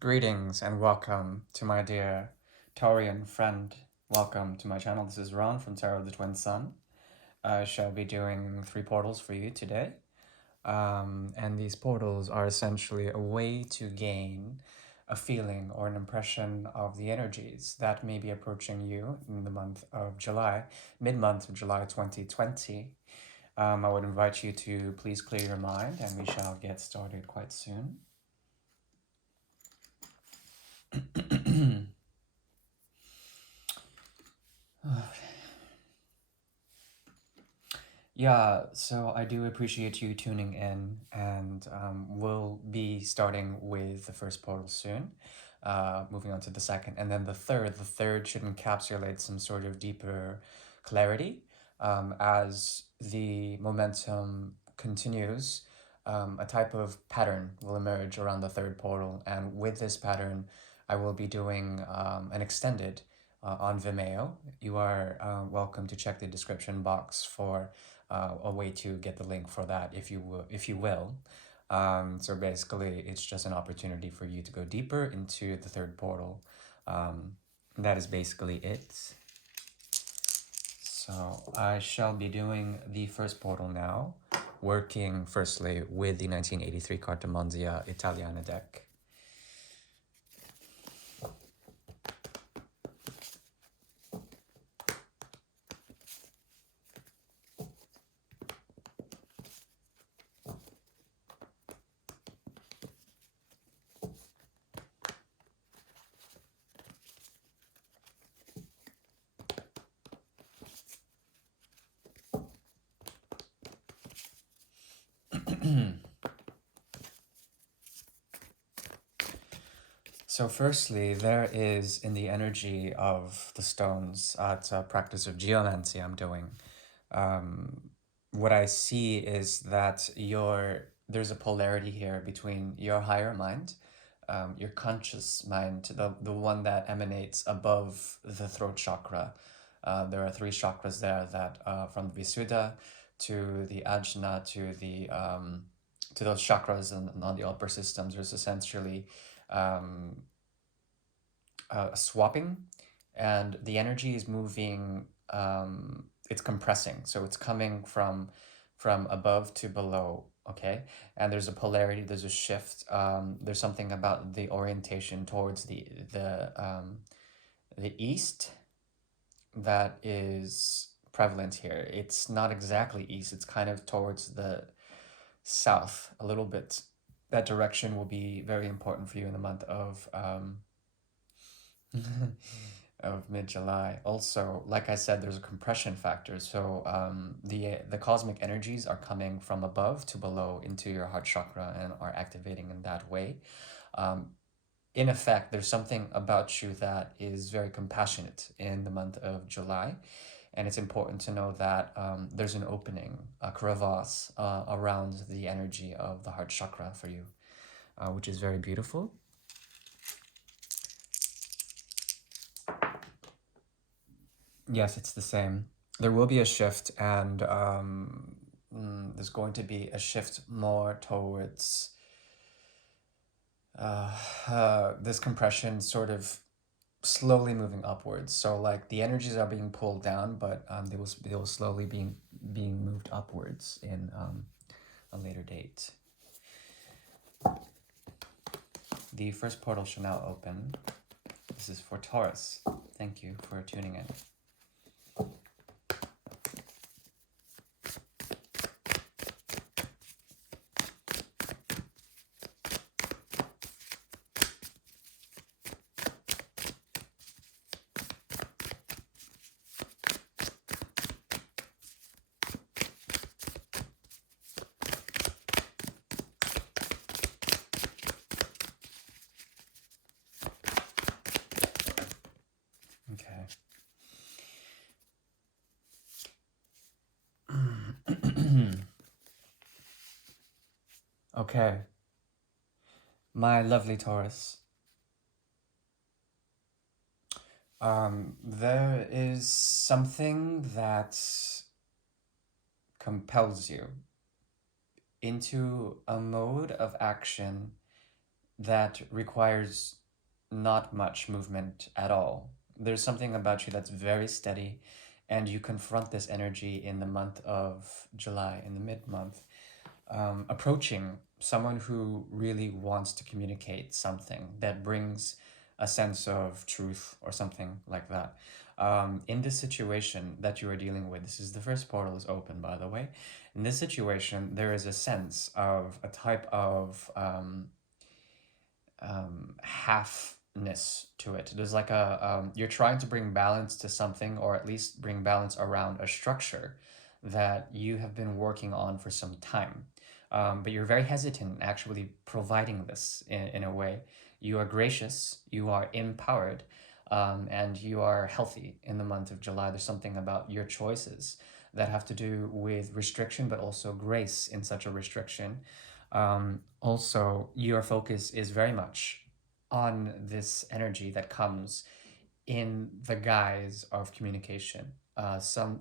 Greetings and welcome to my dear Taurian friend. Welcome to my channel. This is Ron from Tarot of the Twin Sun. I shall be doing 3 portals for you today. And these portals are essentially a way to gain a feeling or an impression of the energies that may be approaching you in the month of July, mid-month of July 2020. I would invite you to please clear your mind and we shall get started quite soon. Yeah, so I do appreciate you tuning in, and we'll be starting with the first portal soon, moving on to the second, and then the third. The third should encapsulate some sort of deeper clarity as the momentum continues. A type of pattern will emerge around the third portal, and with this pattern, I will be doing an extended on Vimeo. You are welcome to check the description box for a way to get the link for that if you will. So basically, it's just an opportunity for you to go deeper into the third portal. That is basically it. So I shall be doing the first portal now, working firstly with the 1983 Carta Monzia Italiana deck. So firstly, there is in the energy of the stones at a practice of geomancy I'm doing. What I see is that there's a polarity here between your higher mind, your conscious mind, the one that emanates above the throat chakra. There are 3 chakras there that from the Visuddha to the Ajna to those chakras and on the upper systems. There's essentially swapping, and the energy is moving. It's compressing, so it's coming from above to below. Okay, and there's a polarity. There's a shift. There's something about the orientation towards the east that is prevalent here. It's not exactly east. It's kind of towards the south a little bit. That direction will be very important for you in the month of of mid-July. Also, like I said, there's a compression factor. So the cosmic energies are coming from above to below into your heart chakra and are activating in that way. In effect, there's something about you that is very compassionate in the month of July. And it's important to know that there's an opening, a crevasse around the energy of the heart chakra for you, which is very beautiful. Yes, it's the same. There will be a shift, and there's going to be a shift more towards this compression sort of slowly moving upwards. So like the energies are being pulled down, but they will slowly being moved upwards in a later date. The first portal shall now open. This is for Taurus. Thank you for tuning in. Okay. Okay. My lovely Taurus. There is something that compels you into a mode of action that requires not much movement at all. There's something about you that's very steady, and you confront this energy in the month of July, in the mid month, approaching someone who really wants to communicate something that brings a sense of truth or something like that. In this situation that you are dealing with, this is the first portal is open, by the way. In this situation, there is a sense of a type of halfness to it. There's like a you're trying to bring balance to something, or at least bring balance around a structure that you have been working on for some time. But you're very hesitant in actually providing this in a way. You are gracious, you are empowered, and you are healthy in the month of July. There's something about your choices that have to do with restriction, but also grace in such a restriction. Also, your focus is very much on this energy that comes in the guise of communication.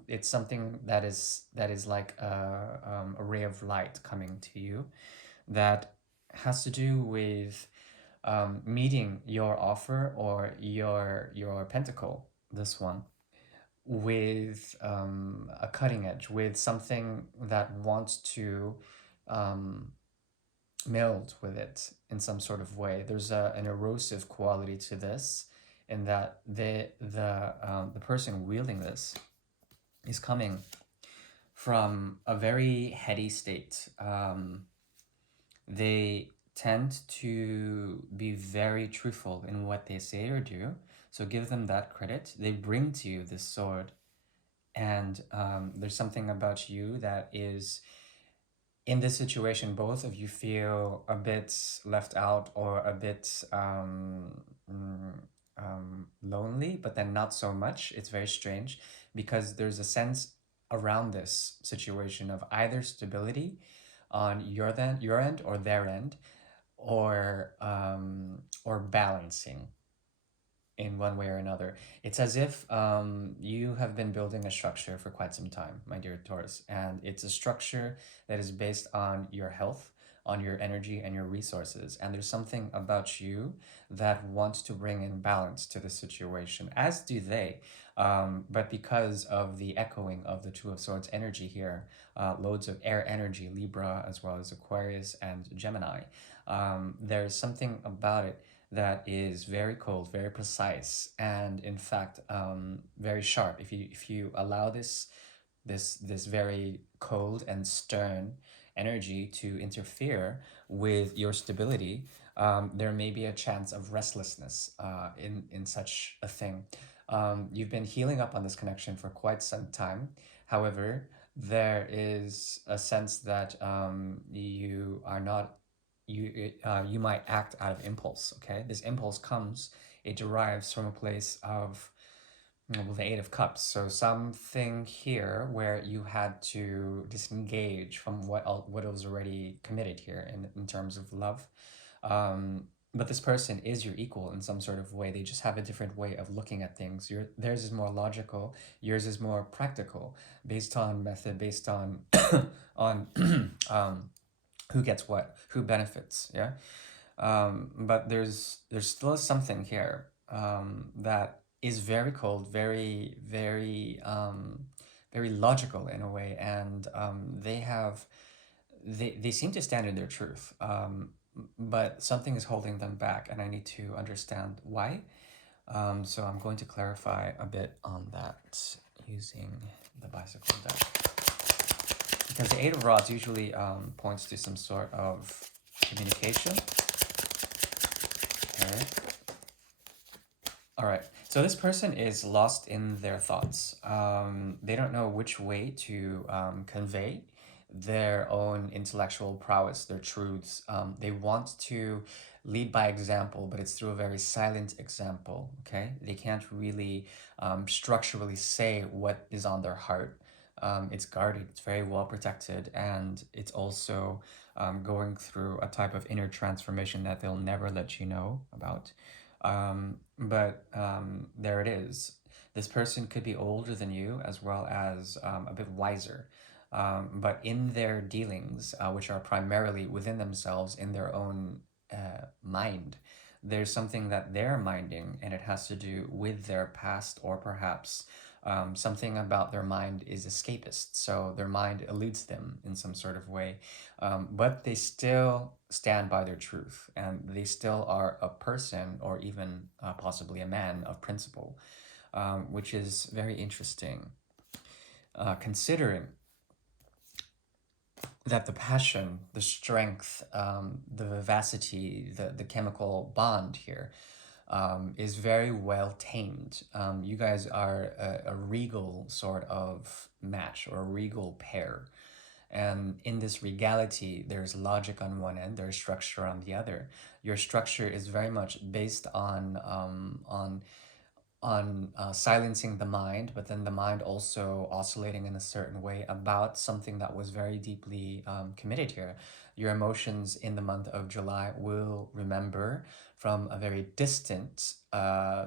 It's something that is like a ray of light coming to you that has to do with meeting your offer or your pentacle, this one, with a cutting edge, with something that wants to um, meld with it in some sort of way. There's an erosive quality to this, in that the person wielding this is coming from a very heady state. They tend to be very truthful in what they say or do, so give them that credit. They bring to you this sword, and there's something about you that is, in this situation, both of you feel a bit left out or a bit lonely, but then not so much. It's very strange because there's a sense around this situation of either stability on your end or their end, or balancing in one way or another. It's as if you have been building a structure for quite some time, my dear Taurus, and it's a structure that is based on your health, on your energy, and your resources. And there's something about you that wants to bring in balance to the situation, as do they. But because of the echoing of the Two of Swords energy here, loads of air energy, Libra, as well as Aquarius and Gemini, there's something about it that is very cold, very precise, and in fact very sharp. If you allow this very cold and stern energy to interfere with your stability, there may be a chance of restlessness in such a thing. You've been healing up on this connection for quite some time. However, there is a sense that you are not you might act out of impulse. Okay, this impulse comes, it derives from a place of, well, the Eight of Cups. So something here where you had to disengage from what was already committed here in terms of love. But this person is your equal in some sort of way. They just have a different way of looking at things. Theirs is more logical. Yours is more practical, based on method, based on on who gets what, who benefits. Yeah. But there's still something here that is very cold, very logical in a way, and they seem to stand in their truth. But something is holding them back, and I need to understand why. So I'm going to clarify a bit on that using the bicycle deck, because the Eight of Rods usually points to some sort of communication. Okay. All right. So this person is lost in their thoughts. They don't know which way to convey their own intellectual prowess, their truths. They want to lead by example, but it's through a very silent example. Okay. They can't really structurally say what is on their heart. It's guarded, it's very well protected, and it's also going through a type of inner transformation that they'll never let you know about. But there it is. This person could be older than you, as well as a bit wiser. But in their dealings, which are primarily within themselves, in their own mind. There's something that they're minding, and it has to do with their past, or perhaps something about their mind is escapist. So their mind eludes them in some sort of way, but they still stand by their truth, and they still are a person, or even possibly a man of principle, which is very interesting, considering that the passion, the strength, the vivacity, the chemical bond here is very well tamed. You guys are a regal sort of match, or a regal pair. And in this regality, there's logic on one end, there's structure on the other. Your structure is very much based on silencing the mind, but then the mind also oscillating in a certain way about something that was very deeply committed here. Your emotions in the month of July will remember from a very distant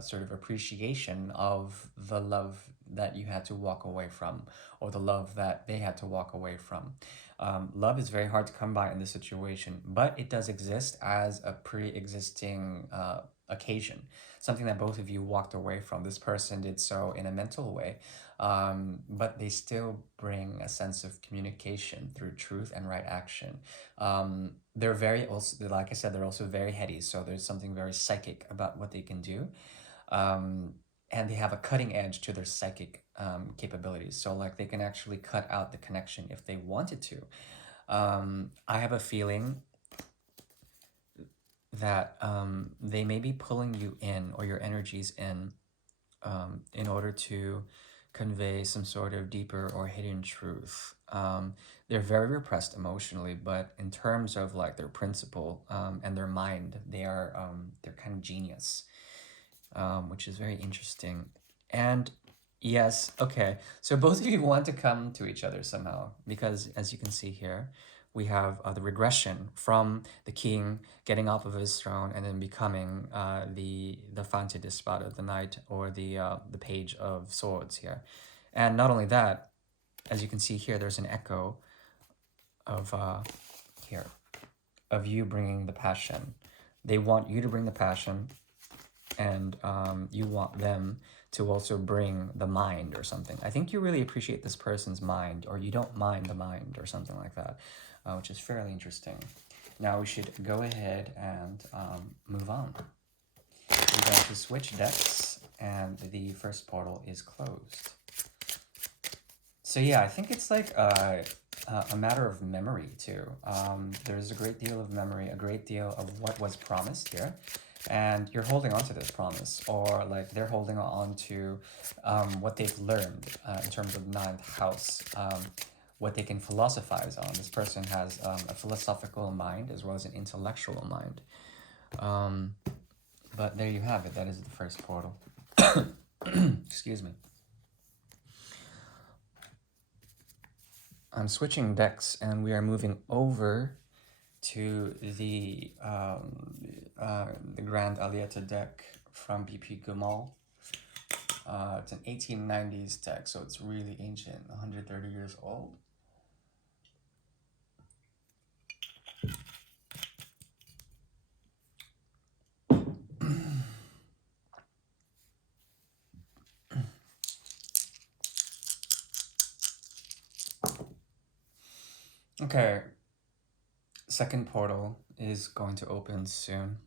sort of appreciation of the love that you had to walk away from, or the love that they had to walk away from. Love is very hard to come by in this situation, but it does exist as a pre-existing occasion, something that both of you walked away from. This person did so in a mental way, but they still bring a sense of communication through truth and right action. They're very also, like I said, they're also very heady, so there's something very psychic about what they can do. And they have a cutting edge to their psychic capabilities. So like they can actually cut out the connection if they wanted to. I have a feeling that they may be pulling you in, or your energies in order to convey some sort of deeper or hidden truth. They're very repressed emotionally, but in terms of like their principle and their mind, they're kind of genius, which is very interesting. And yes, okay, so both of you want to come to each other somehow, because as you can see here, we have the regression from the king getting off of his throne and then becoming the Fante di Spada, the knight, or the page of swords here. And not only that, as you can see here, there's an echo of here of you bringing the passion. They want you to bring the passion, and you want them to also bring the mind or something. I think you really appreciate this person's mind, or you don't mind the mind or something like that, which is fairly interesting. Now we should go ahead and move on. We're going to switch decks, and the first portal is closed. So yeah, I think it's like a matter of memory too. There's a great deal of memory, a great deal of what was promised here, and you're holding on to this promise, or like they're holding on to what they've learned in terms of ninth house, what they can philosophize on. This person has a philosophical mind as well as an intellectual mind. But there you have it. That is the first portal. Excuse me. I'm switching decks, and we are moving over to the Grand Alieta deck from BP Gumal. It's an 1890s deck, so it's really ancient, 130 years old. Okay, second portal is going to open soon.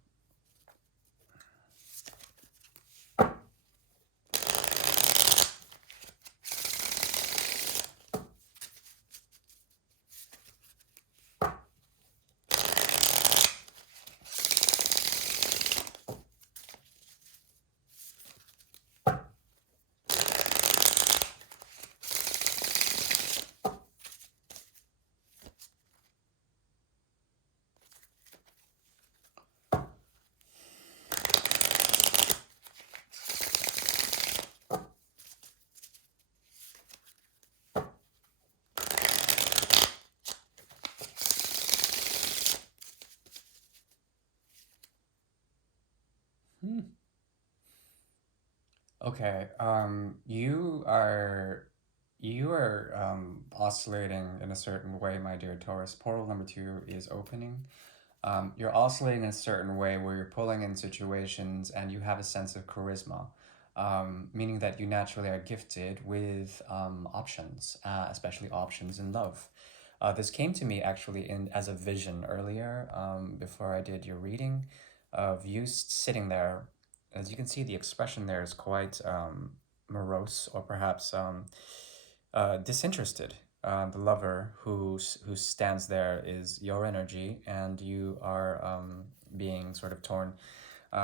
Okay, you are oscillating in a certain way, my dear Taurus. Portal number 2 is opening. You're oscillating in a certain way where you're pulling in situations and you have a sense of charisma, meaning that you naturally are gifted with options, especially options in love. This came to me actually in as a vision earlier, before I did your reading, of you sitting there. As you can see, the expression there is quite morose, or perhaps disinterested. The lover who stands there is your energy, and you are being sort of torn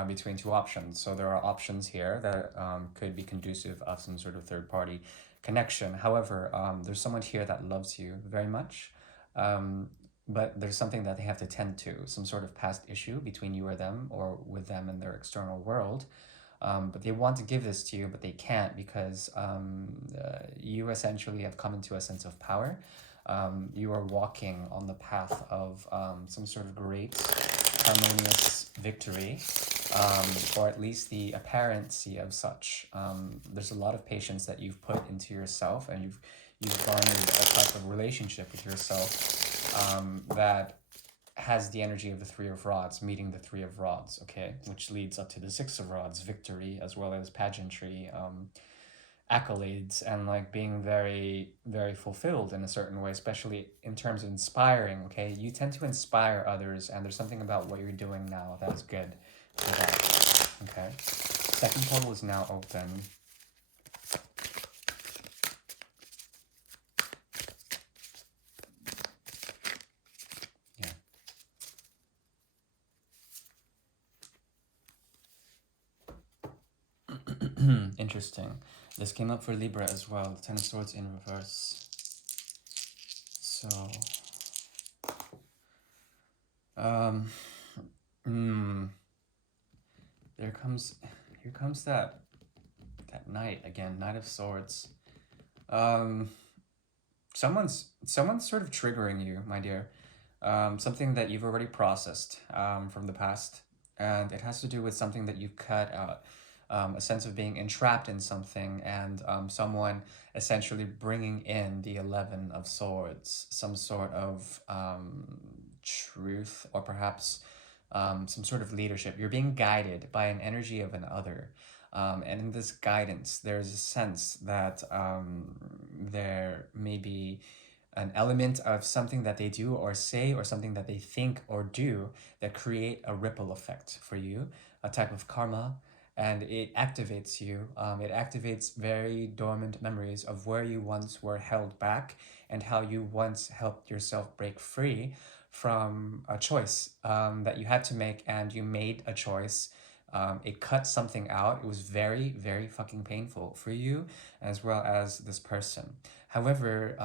between two options. So there are options here that could be conducive of some sort of third party connection. However, there's someone here that loves you very much, um, but there's something that they have to tend to, some sort of past issue between you or them, or with them and their external world. But they want to give this to you, but they can't because you essentially have come into a sense of power. You are walking on the path of some sort of great, harmonious victory, or at least the apparency of such. There's a lot of patience that you've put into yourself, and you've garnered a type of relationship with yourself that has the energy of the Three of Rods meeting the Three of Rods, okay, which leads up to the Six of Rods, victory, as well as pageantry, accolades, and like being very, very fulfilled in a certain way, especially in terms of inspiring, okay? You tend to inspire others, and there's something about what you're doing now that is good for that, okay? Second portal is now open. Interesting. This came up for Libra as well. Ten of Swords in reverse. So, um, mm, there comes, here comes that Knight again. Knight of Swords. Um, someone's sort of triggering you, my dear. Something that you've already processed from the past, and it has to do with something that you cut out. A sense of being entrapped in something, and someone essentially bringing in the 11 of Swords, some sort of truth, or perhaps some sort of leadership. You're being guided by an energy of an other. And in this guidance, there's a sense that there may be an element of something that they do or say, or something that they think or do, that create a ripple effect for you, a type of karma, and it activates you. It activates very dormant memories of where you once were held back, and how you once helped yourself break free from a choice that you had to make, and you made a choice. It cut something out. It was very, very fucking painful for you, as well as this person. However,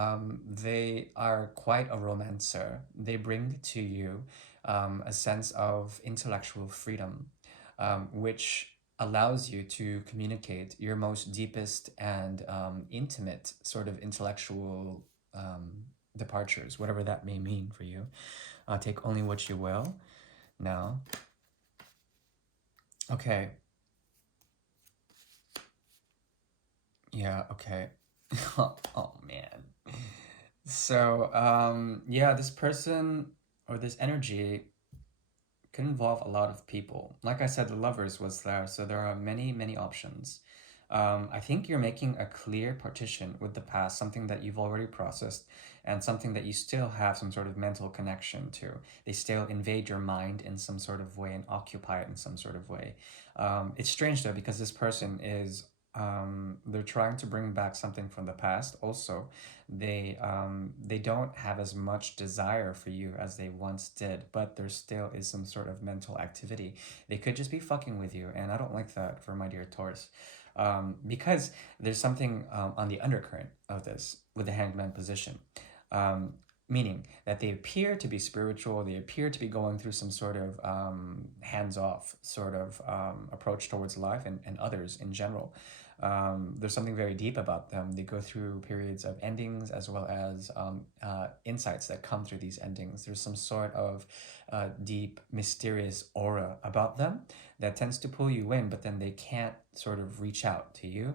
they are quite a romancer. They bring to you a sense of intellectual freedom, which allows you to communicate your most deepest and intimate sort of intellectual departures, whatever that may mean for you. Take only what you will. Now, okay. Yeah, okay. Oh man. So, yeah, this person or this energy could involve a lot of people. Like I said, the lovers was there, so there are many, many options. I think you're making a clear partition with the past, something that you've already processed, and something that you still have some sort of mental connection to. They still invade your mind in some sort of way and occupy it in some sort of way. It's strange though, because this person is, they're trying to bring back something from the past. Also, they don't have as much desire for you as they once did, but there still is some sort of mental activity. They could just be fucking with you, and I don't like that for my dear Taurus. Because there's something on the undercurrent of this with the Hanged Man position. Meaning that they appear to be spiritual, they appear to be going through some sort of hands-off sort of approach towards life, and others in general. There's something very deep about them. They go through periods of endings, as well as insights that come through these endings. There's some sort of deep, mysterious aura about them that tends to pull you in, but then they can't sort of reach out to you.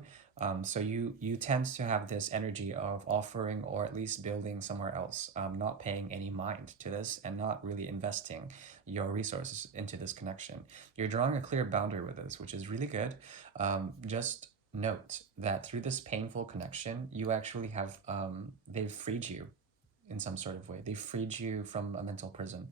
So you tend to have this energy of offering or at least building somewhere else, not paying any mind to this and not really investing your resources into this connection. You're drawing a clear boundary with this, which is really good. Just note that through this painful connection, you actually have they've freed you in some sort of way. They freed you from a mental prison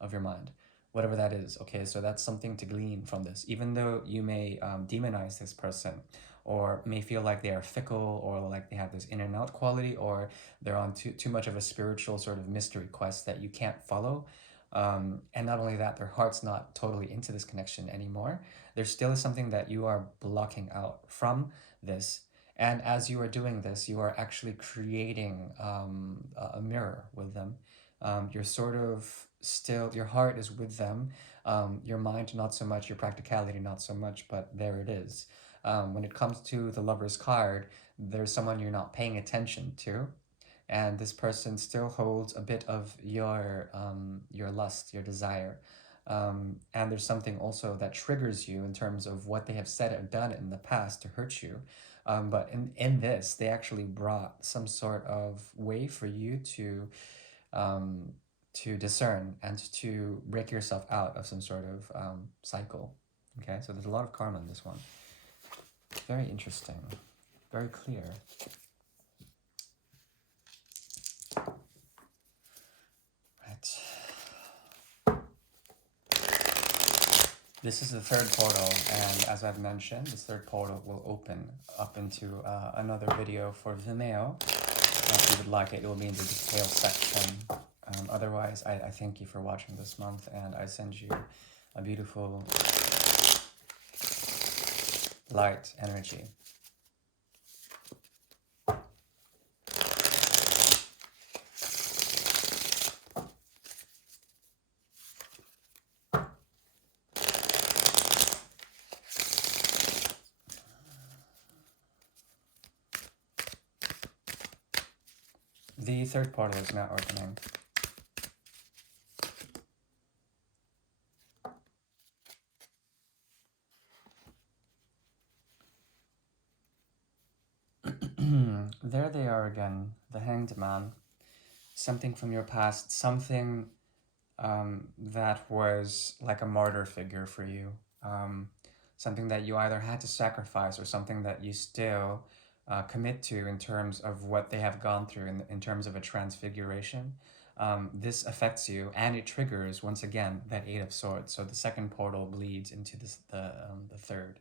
of your mind, whatever that is. Okay, so that's something to glean from this. Even though you may demonize this person or may feel like they are fickle or like they have this in and out quality or they're on too much of a spiritual sort of mystery quest that you can't follow. And not only that, their heart's not totally into this connection anymore. There still is something that you are blocking out from this. And as you are doing this, you are actually creating a mirror with them. You're sort of still, your heart is with them, your mind not so much, your practicality not so much, but there it is. When it comes to the Lover's card, there's someone you're not paying attention to, and this person still holds a bit of your lust, your desire. And there's something also that triggers you in terms of what they have said or done in the past to hurt you. But in this, they actually brought some sort of way for you um, to discern and to break yourself out of some sort of cycle. Okay, so there's a lot of karma in this one. Very interesting, very clear. Right. This is the third portal, and as I've mentioned, this third portal will open up into another video for Vimeo. If you would like it, it will be in the details section. Otherwise, I thank you for watching this month, and I send you a beautiful light energy. The third portal is now opening. There they are again, the Hanged Man. Something from your past, something that was like a martyr figure for you. Something that you either had to sacrifice or something that you still commit to in terms of what they have gone through in terms of a transfiguration. This affects you and it triggers, once again, that Eight of Swords. So the second portal bleeds into the third.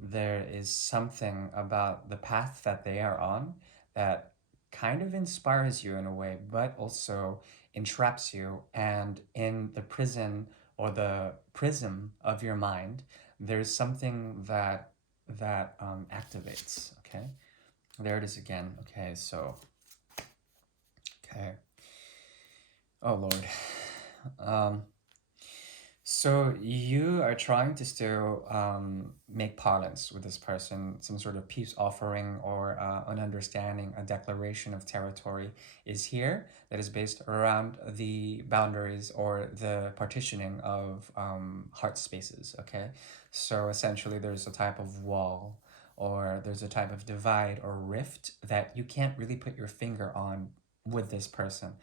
There is something about the path that they are on that kind of inspires you in a way, but also entraps you. And in the prison or the prism of your mind, there's something that activates. Okay, there it is again. Okay, so okay. Oh Lord. So you are trying to still make parlance with this person, some sort of peace offering or an understanding, a declaration of territory is here that is based around the boundaries or the partitioning of heart spaces, okay? So essentially there's a type of wall or there's a type of divide or rift that you can't really put your finger on with this person.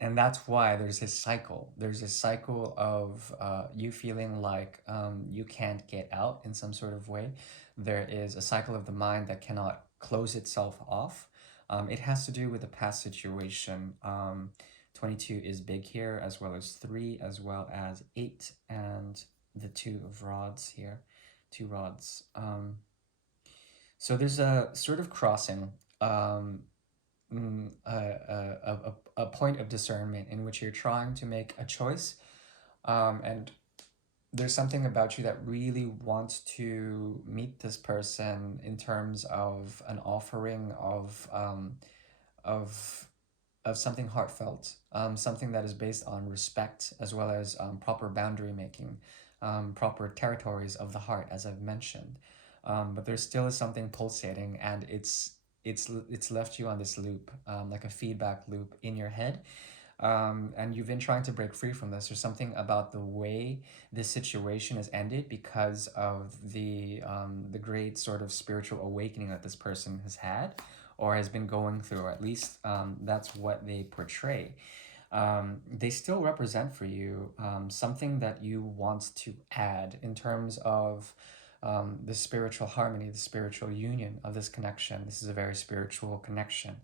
And that's why there's this cycle. There's this cycle of you feeling like you can't get out in some sort of way. There is a cycle of the mind that cannot close itself off. It has to do with the past situation. 22 is big here, as well as 3, as well as 8, and the 2 of rods here. 2 rods. So there's a sort of crossing. A point of discernment in which you're trying to make a choice, and there's something about you that really wants to meet this person in terms of an offering of of something heartfelt, something that is based on respect as well as proper boundary making, proper territories of the heart, as I've mentioned. But there still is something pulsating, and it's left you on this loop, like a feedback loop in your head, and you've been trying to break free from this. There's something about the way this situation has ended because of the great sort of spiritual awakening that this person has had or has been going through, or at least that's what they portray. They still represent for you something that you want to add in terms of the spiritual harmony, the spiritual union of this connection. This is a very spiritual connection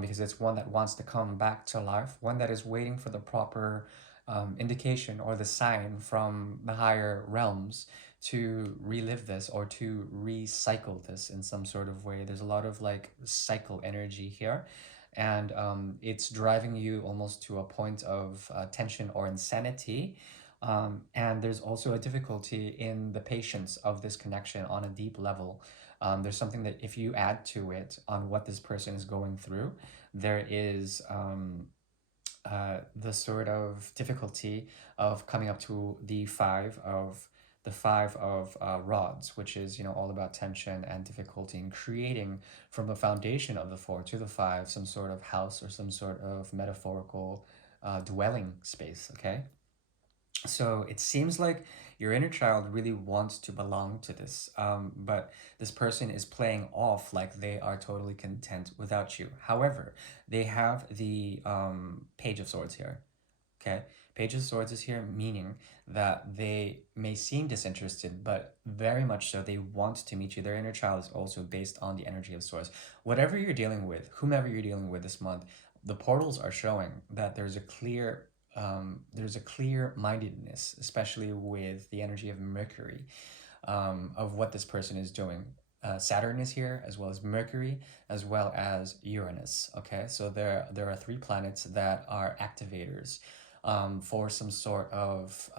because it's one that wants to come back to life, one that is waiting for the proper indication or the sign from the higher realms to relive this or to recycle this in some sort of way. There's a lot of like cycle energy here, and it's driving you almost to a point of tension or insanity. And there's also a difficulty in the patience of this connection on a deep level. There's something that if you add to it on what this person is going through, there is the sort of difficulty of coming up to the five of rods, which is all about tension and difficulty in creating from the foundation of the four to the five some sort of house or some sort of metaphorical dwelling space. Okay, so it seems like your inner child really wants to belong to this, but this person is playing off like they are totally content without you. However, they have the Page of Swords here. Okay, Page of Swords is here, meaning that they may seem disinterested, but very much so they want to meet you. Their inner child is also based on the energy of Swords. Whatever you're dealing with, whomever you're dealing with this month, the portals are showing that there's a clear mindedness, especially with the energy of Mercury, of what this person is doing. Saturn is here, as well as Mercury, as well as Uranus. Okay, so there are three planets that are activators for some sort of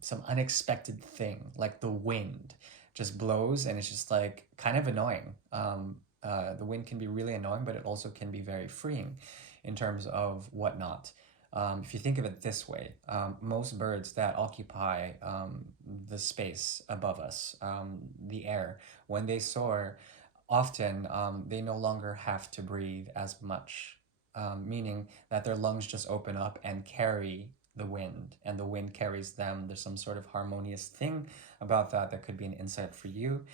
some unexpected thing, like the wind just blows and it's just like kind of annoying. The wind can be really annoying, but it also can be very freeing in terms of whatnot. If you think of it this way, most birds that occupy the space above us, the air, when they soar, often they no longer have to breathe as much, meaning that their lungs just open up and carry the wind, and the wind carries them. There's some sort of harmonious thing about that that could be an insight for you.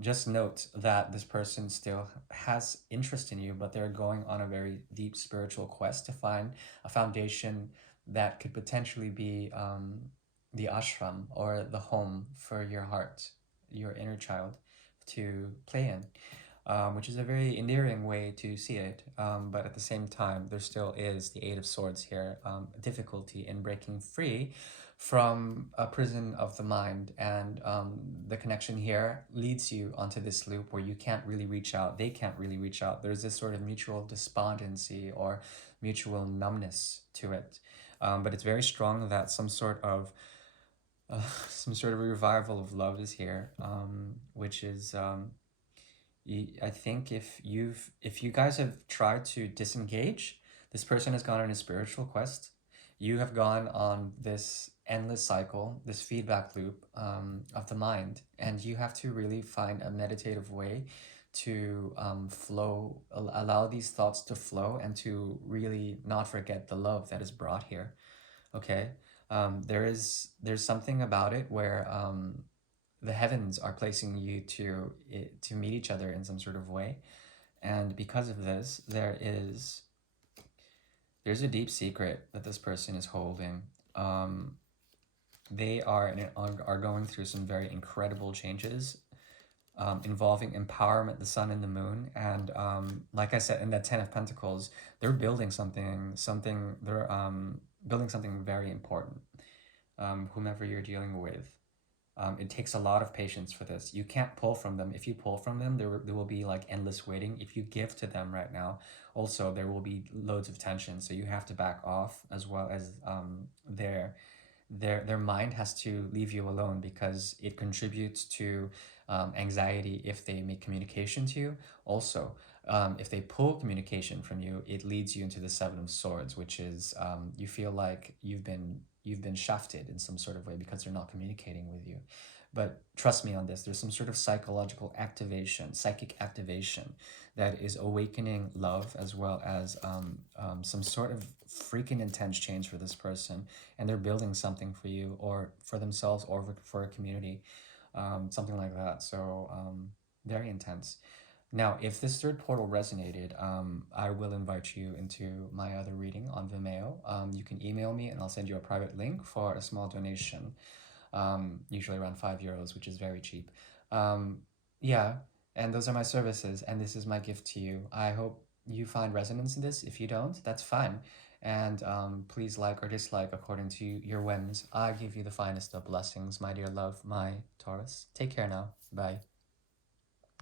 Just note that this person still has interest in you, but they're going on a very deep spiritual quest to find a foundation that could potentially be the ashram or the home for your heart, your inner child to play in. Which is a very endearing way to see it. But at the same time, there still is the Eight of Swords here, difficulty in breaking free from a prison of the mind. And the connection here leads you onto this loop where you can't really reach out, they can't really reach out. There's this sort of mutual despondency or mutual numbness to it. But it's very strong that some sort of revival of love is here, which is I think if you guys have tried to disengage, this person has gone on a spiritual quest. You have gone on this endless cycle, this feedback loop of the mind, and you have to really find a meditative way to flow, allow these thoughts to flow, and to really not forget the love that is brought here. Okay, there's something about it where the heavens are placing you to meet each other in some sort of way, and because of this there's a deep secret that this person is holding. They are going through some very incredible changes involving empowerment, the sun and the moon, and like I said, in that Ten of Pentacles, they're building something they're building something very important. Whomever you're dealing with, it takes a lot of patience for this. You can't pull from them. If you pull from them, there will be like endless waiting. If you give to them right now, also there will be loads of tension. So you have to back off, as well as their mind has to leave you alone because it contributes to anxiety if they make communication to you. Also, if they pull communication from you, it leads you into the Seven of Swords, which is you feel like you've been shafted in some sort of way because they're not communicating with you. But trust me on this, there's some sort of psychological activation, psychic activation that is awakening love as well as some sort of freaking intense change for this person. And they're building something for you or for themselves or for a community, something like that. So very intense. Now, if this third portal resonated, I will invite you into my other reading on Vimeo. You can email me and I'll send you a private link for a small donation, usually around €5, which is very cheap. Um, yeah, and those are my services, and this is my gift to you. I hope you find resonance in this. If you don't, that's fine. And please like or dislike according to your whims. I give you the finest of blessings, my dear love, my Taurus. Take care now. Bye.